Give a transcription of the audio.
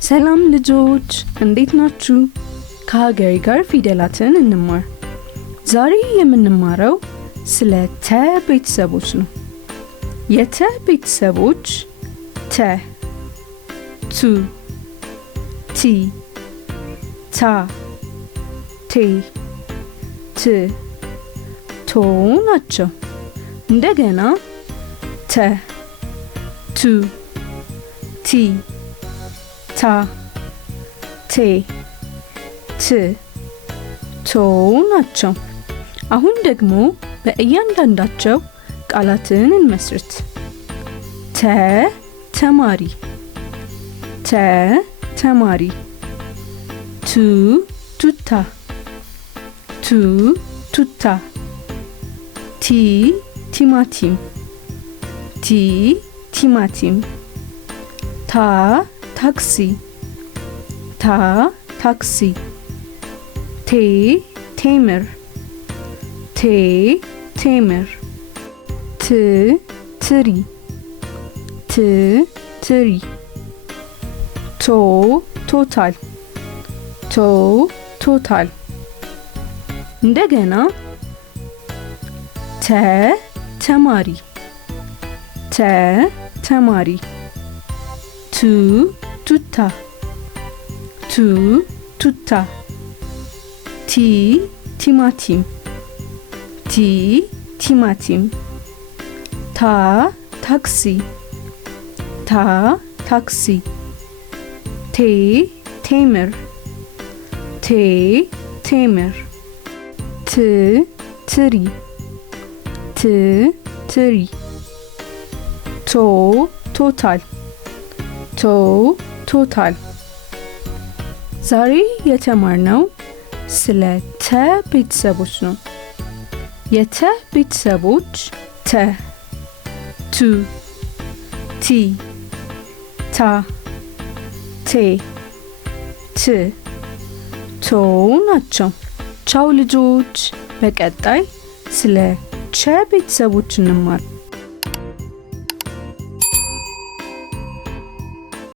ሰላም ልጆች እንዴት ናችሁ? ከሀገሬ ጋር ፊደላትን እንማር። ዛሬ የምንማረው ስለ ተ ቤተሰቦች ነው። የተ ቤተሰቦች ተ፣ ቱ፣ ቲ፣ ታ፣ ቴ፣ ት፣ ቶ ናቸው። እንደገና ተ፣ ቱ፣ ቲ፣ ታ፣ ቴ፣ ት፣ ቶ ናቸው። አሁን ደግሞ በእያንዳንዳቸው ቃላትን እንመስርት። ተ ተማሪ፣ ተ ተማሪ። ቱ ቱታ፣ ቱ ቱታ። ቲ ቲማቲም፣ ቲ ቲማቲም። ታ ታክሲ፣ ታ ታክሲ። ቴ ቴምር፣ ቴ ቴምር። ት ትሪ፣ ት ትሪ። ቶ ቶታል፣ ቶ ቶታል። እንደገና ተ ተማሪ፣ ተ ተማሪ። ቱ ቱታ፣ ቱ ቱታ። ቲ ቲማቲም፣ ቲ ቲማቲም። ታ ታክሲ፣ ታ ታክሲ። ቴ ቴምር፣ ቴ ቴምር። ት ትሪ፣ ት ትሪ። ቶ ቶታል፣ ቶ ቶታል። ዛሬ የተማርነው ስለ ተ ቤተሰቦች ነው። የተ ቤተሰቦች ተ፣ ቱ፣ ቲ፣ ታ፣ ቴ፣ ት፣ ቶ ናቸው። ቻው ልጆች፣ በቀጣይ ስለ ቸ ቤተሰቦች እንማር።